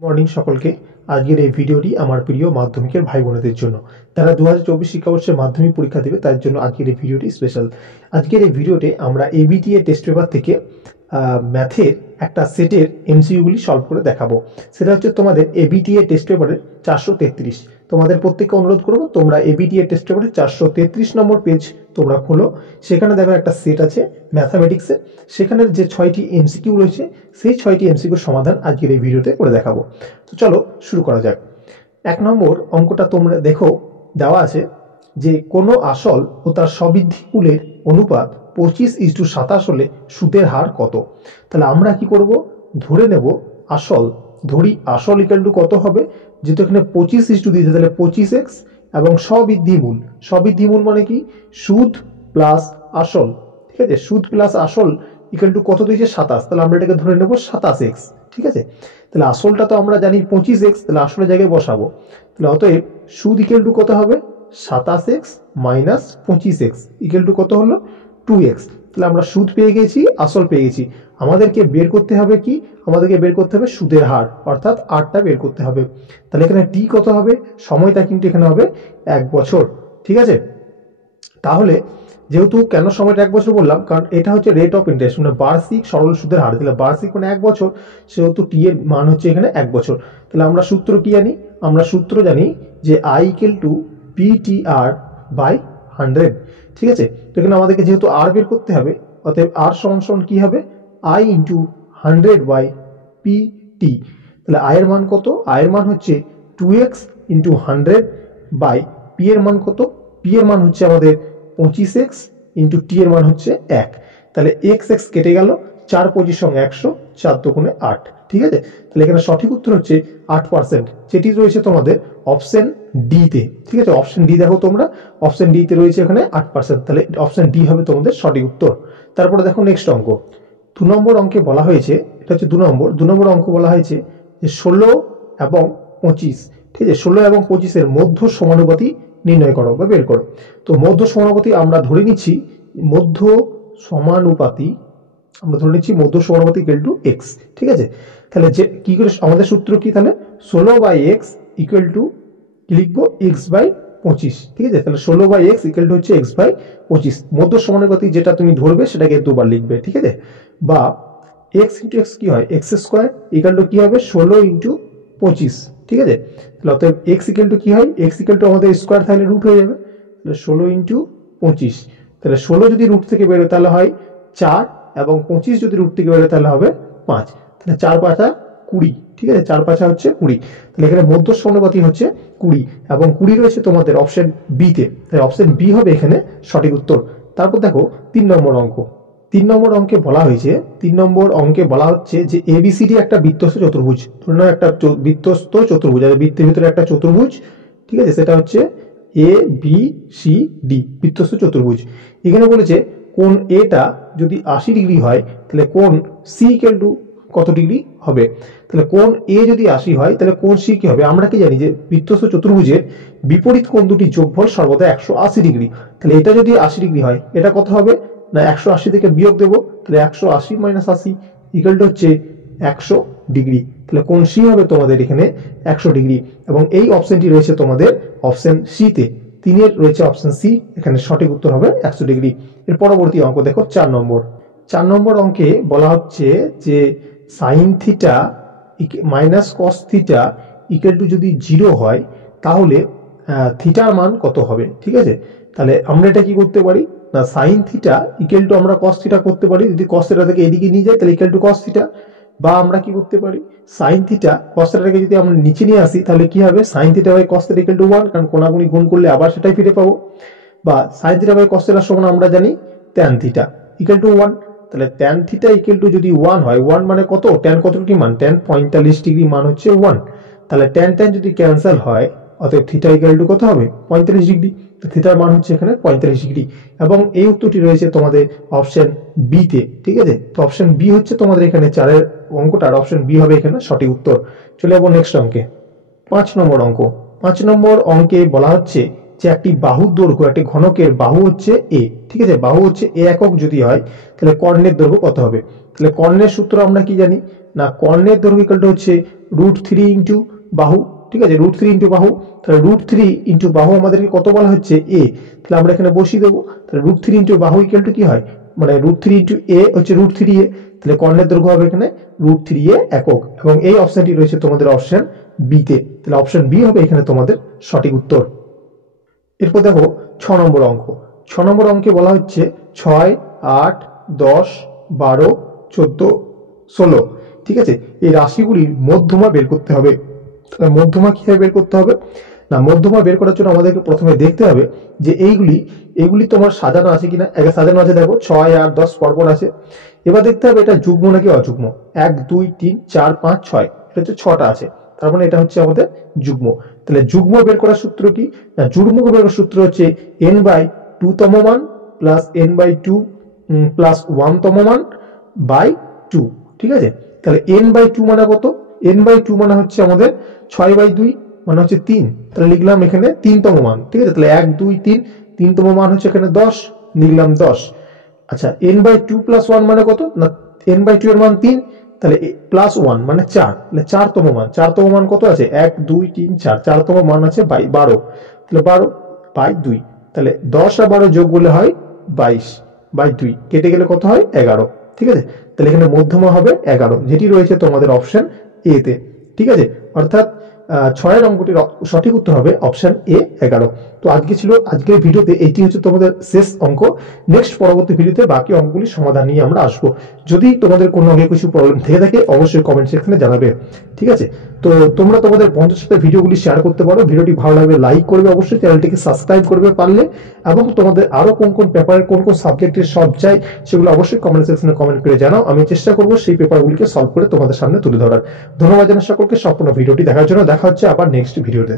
Morning সকলকে। আজকের এই ভিডিওটি আমার প্রিয় মাধ্যমিকের ভাই বোনেদের জন্য, তারা 2024 শিক্ষাবর্ষে মাধ্যমিক পরীক্ষা দেবে, তার জন্য আজকের এই ভিডিওটি স্পেশাল। আজকের এই ভিডিওতে আমরা এবিটিএ টেস্ট পেপার থেকে ম্যাথের একটা সেটের এমসিকিউগুলি সলভ করে দেখাবো। সেটা হচ্ছে তোমাদের এবিটিএ টেস্ট পেপারের 433। তোমাদের প্রত্যেককে অনুরোধ করবো তোমরা এবিটিএ টেস্ট পেপারের 433 নম্বর পেজ তোমরা খোলো। সেখানে দেখো একটা সেট আছে ম্যাথামেটিক্সের, সেখানের যে 6টি এমসিকিউ রয়েছে সেই 6টি এমসিকিউর সমাধান আজকের এই ভিডিওতে করে দেখাবো। তো চলো শুরু করা যাক। 1 নম্বর অঙ্কটা তোমরা দেখো, দেওয়া আছে যে কোনো আসল ও তার সবৃদ্ধিমূলের অনুপাত 25:27 হলে সুদের হার কত। তাহলে আমরা কি করব, ধরে নেব আসল, ধরি আসল ইকুয়াল টু কত হবে, যেহেতু এখানে 25 দিয়েছে তাহলে 25x, এবং সবৃদ্ধিমূল, সবৃদ্ধিমূল মানে কি সুদ প্লাস আসল, ঠিক আছে, সুদ প্লাস আসল ইকুয়াল টু কত দিয়েছে 27, তাহলে আমরা এটাকে ধরে নেব 27x, ঠিক আছে। তাহলে আসলটা তো আমরা জানি 25x, তাহলে আসলের জায়গায় বসাবো। তাহলে অতএব সুদ ইকুয়াল টু কত হবে, 27x minus 25x equal to কত হলো 2x। তাহলে আমরা সুদ পেয়ে গেছি, আসল পেয়ে গেছি। আমাদেরকে বের করতে হবে কি, আমাদেরকে বের করতে হবে সুদের হার, অর্থাৎ আরটা বের করতে হবে। তাহলে এখানে টি কত হবে, সময়টা কিন্তু এখানে হবে 1 বছর, ঠিক আছে। তাহলে যেহেতু কেন সময়টা 1 বছর বললাম, কারণ এটা হচ্ছে রেট অফ ইন্টারেস্ট, মানে বার্ষিক সরল সুদের হার। তাহলে বার্ষিক মানে 1 বছর, সেহেতু টি এর মান হচ্ছে এখানে 1 বছর। তাহলে আমরা সূত্র কি জানি, আমরা সূত্র জানি যে I equal to PTR by 100, ঠিক আছে। তো এখানে আমাদেরকে যেহেতু আর বের করতে হবে, অতএব আর সমান সমান কি হবে, আই ইন্টু 100 বাই পিটি। তাহলে আয়ের মান কত, আয়ের মান হচ্ছে 2x ইন্টু 100 বাই পি এর মান কত, পি এর মান হচ্ছে আমাদের 25x ইন্টু টি এর মান হচ্ছে 1। তাহলে x x কেটে গেল, 4 25 সঙ্গে 100, 4 দুগুণে 8, ঠিক আছে। তাহলে এখানে সঠিক উত্তর হচ্ছে 8%, যেটি রয়েছে তোমাদের অপশন ডি তে, ঠিক আছে। অপশন ডি দেখো তোমরা, অপশন ডি তে রয়েছে এখানে 8%, তাহলে অপশন ডি হবে তোমাদের সঠিক উত্তর। তারপরে দেখো নেক্সট অঙ্ক, 2 নম্বর অঙ্কে বলা হয়েছে, এটা হচ্ছে 2 নম্বর অঙ্ক বলা হয়েছে যে 16 এবং 25, ঠিক আছে, 16 এবং 25 এর মধ্য সমানুপাতি নির্ণয় করো বা বের করো। তো মধ্য সমানুপাতি আমরা ধরে নিচ্ছি, মধ্য সমানুপাতি আমরা ধরে নিচ্ছি মধ্য সমানুপাতি ইকুয়াল টু x, ঠিক আছে। তাহলে যে কি করে আমাদের সূত্র কি, তাহলে 16/x ইকুয়াল টু কি লিখবো, x বাই 25, ঠিক আছে। তাহলে 16/x ইকুয়াল টু হচ্ছে x বাই 25। মধ্য সমানুপাতি যেটা তুমি ধরবে সেটাকে দুবার লিখবে, ঠিক আছে। বা x ইন্টু x কি হয়, x স্কোয়ার ইকুয়াল টু কি হবে 16 ইন্টু 25, ঠিক আছে। তাহলে অতএব x ইকুয়াল টু কি হয়, x ইকুয়াল টু আমাদের স্কোয়ার থাকলে রুট হয়ে যাবে, তাহলে 16 ইন্টু 25। তাহলে 16 যদি রুট থেকে বেরোয় তাহলে হয় 4, এবং 25 যদি রুট থেকে বেরোয় তাহলে হবে 5। তাহলে 4 5 20, ঠিক আছে, 4 5 হচ্ছে 20। তাহলে এখানে মধ্য সমানুপাতি হচ্ছে 20, এবং 20 রয়েছে তোমাদের অপশন বি তে, তাই অপশন বি হবে এখানে সঠিক উত্তর। তারপর দেখো 3 নম্বর অঙ্ক, 3 নম্বর অঙ্কে বলা হয়েছে, 3 নম্বর অঙ্কে বলা হচ্ছে যে এবিসিডি একটা বৃত্তস্থ চতুর্ভুজ, ধরে নাও একটা বৃত্তস্থ চতুর্ভুজ, আর বৃত্তের ভিতরে একটা চতুর্ভুজ, ঠিক আছে, সেটা হচ্ছে এ বি সি ডি, বৃত্তস্থ চতুর্ভুজ। এখানে বলেছে কোণ এটা যদি 80 ডিগ্রি হয় তাহলে কোণ সি ইকুয়াল টু কত ডিগ্রি হবে। তাহলে কোণ এ যদি 80 হয় তাহলে কোণ সি কি হবে, আমরা কি জানি যে বৃত্তস্থ চতুর্ভুজের বিপরীত কোণ দুটি যোগফল সর্বদা 180 ডিগ্রি। তাহলে এটা যদি 80 ডিগ্রি হয়, এটা কত হবে না 180 থেকে বিয়োগ দেবো, তাহলে 180 মাইনাস 80 ইকুয়াল টু হচ্ছে 100 ডিগ্রি। তাহলে কোণ সি হবে তোমাদের এখানে 100 ডিগ্রি, এবং এই অপশনটি রয়েছে তোমাদের অপশন সি তে, 3 এর রয়েছে অপশন সি, এখানে সঠিক উত্তর হবে 100 ডিগ্রি। এর পরবর্তী অঙ্ক দেখো 4 নম্বর, 4 নম্বর অঙ্কে বলা হচ্ছে যে sine theta minus cos theta equal two যদি 0 হয় তাহলে থিটার মান কত হবে, ঠিক আছে। তাহলে আমরা এটা কি করতে পারি না, সাইন থিটা ইকুয়াল টু আমরা কস থিটা করতে পারি, যদি কস থিটা থেকে এদিকে নিয়ে যাই তাহলে ইকুয়াল টু কস থিটা। বা আমরা কি করতে পারি, সাইন থিটা কস থিটাকে যদি আমরা নিচে নিয়ে আসি তাহলে কি হবে, sine theta by cos theta equal to 1, কারণ কোনাগুনি গুণ করলে আবার সেটাই ফিরে পাবো। বা সাইন থিটা বাই কস থিটার সমান আমরা জানি ট্যান থিটা ইকুয়াল টু 1। তাহলে ট্যান থিটা ইকুয়াল টু যদি 1 হয়, 1 মানে কত, ট্যান কত ডিগ্রি মান, ট্যান 45 ডিগ্রি মান হচ্ছে 1। তাহলে ট্যান ট্যান যদি ক্যান্সেল হয়, অতএব থিটা ইকুয়াল টু কত হবে 45 ডিগ্রি। তো থিটার মান হচ্ছে এখানে 45 ডিগ্রি, এবং এই উত্তরটি রয়েছে তোমাদের অপশন বি তে, ঠিক আছে। তো অপশন বি হচ্ছে তোমাদের এখানে 4 অঙ্কটার অপশন বি হবে এখানে সঠিক উত্তর। চলে যাবো নেক্সট অঙ্কে, 5 নম্বর অঙ্ক। 5 নম্বর অঙ্কে বলা হচ্ছে যে একটি বাহুর দৈর্ঘ্য, একটি ঘনকের বাহু হচ্ছে এ, ঠিক আছে, বাহু হচ্ছে এ একক যদি হয় তাহলে কর্ণের দৈর্ঘ্য কত হবে? তাহলে কর্ণের সূত্র আমরা কি জানি না, কর্ণের দৈর্ঘ্য ইকুয়াল টু হচ্ছে √3 ইন্টু বাহু, ঠিক আছে, √3 ইন্টু বাহু। তাহলে √3 ইন্টু বাহু আমাদেরকে কত বলা হচ্ছে? এ। তাহলে আমরা এখানে বসিয়ে দেবো। তাহলে √3 ইন্টু বাহু ইকুয়াল টু কি হয়, মানে √3 ইন্টু এ হচ্ছে √3a। তাহলে কর্ণের দৈর্ঘ্য হবে এখানে √3a একক, এবং এই অপশনটি রয়েছে তোমাদের অপশন বি তে। তাহলে অপশন বি হবে এখানে তোমাদের সঠিক উত্তর। এরপর দেখো 6 নম্বর অঙ্ক। 6 নম্বর অঙ্কে বলা হচ্ছে 6, 8, 10, 12, 14, 16, ঠিক আছে, এই রাশিগুলির মধ্যমা বের করতে হবে। তাহলে মধ্যমা কিভাবে বের করতে হবে না, মধ্যমা বের করার জন্য আমাদেরকে প্রথমে দেখতে হবে যে এইগুলি তোমার সাজানো আছে কিনা। আগে সাজানো আছে, দেখো 6, 8, 10 পরপর আছে। এবার দেখতে হবে এটা যুগ্ম নাকি অযুগ্ম। 1, 2, 3, 4, 5, 6, এটা হচ্ছে 6টা আছে, তার মানে এটা হচ্ছে আমাদের যুগ্ম। তাহলে যুগ্ম বের করার সূত্র কি না, যুগ্ম বের করার সূত্র হচ্ছে n/2 তম মান প্লাস n/2 প্লাস 1 তম মান বাই 2, ঠিক আছে। তাহলে n/2 মানে কত? n/2 মানে হচ্ছে আমাদের 6/2 মানে হচ্ছে 3। তাহলে লিখলাম এখানে 3 তম মান, ঠিক আছে। তাহলে 1, 2, 3, 3 তম মান হচ্ছে এখানে 10, লিখলাম 10। আচ্ছা, n/2 প্লাস 1 মানে কত না, n/2 এর মান 3, তাহলে প্লাস 1 মানে 4, তাহলে 4 তম মান। 4 তম মান কত আছে? 1, 2, 3, 4, 4 তম মান আছে 12। তাহলে 12/2, তাহলে 10 আর 12 যোগ করলে হয় 22/2, কেটে গেলে কত হয়? 11, ঠিক আছে। তাহলে এখানে মধ্যমা হবে 11, যেটি রয়েছে তোমাদের অপশন এ তে, ঠিক আছে। অর্থাৎ 6 অঙ্কটির সঠিক উত্তর হবে অপশন এ 11। তো আজকের ভিডিওতে এটি হচ্ছে তোমাদের শেষ অঙ্ক। নেক্সট পরবর্তী ভিডিওতে বাকি অঙ্কগুলির সমাধান নিয়ে আমরা আসবো। যদি তোমাদের কোনো অঙ্কে কিছু প্রবলেম থেকে থাকে অবশ্যই কমেন্ট সেকশনে জানাবে, ঠিক আছে। তো তোমরা তোমাদের বন্ধুদের সাথে ভিডিওগুলি শেয়ার করতে পারো। ভিডিওটি ভালো লাগলে লাইক করবে, অবশ্যই চ্যানেলটিকে সাবস্ক্রাইব করবে পারলে, এবং তোমাদের আরো কোন কোন পেপারের কোন কোন সাবজেক্টের সব চাই সেগুলো অবশ্যই কমেন্ট সেকশনে কমেন্ট করে জানাও। আমি চেষ্টা করবো সেই পেপারগুলিকে সলভ করে তোমাদের সামনে তুলে ধরার। ধন্যবাদ জানাই সকলকে সম্পূর্ণ ভিডিওটি দেখার জন্য। দেখা হচ্ছে আবার নেক্সট ভিডিওতে।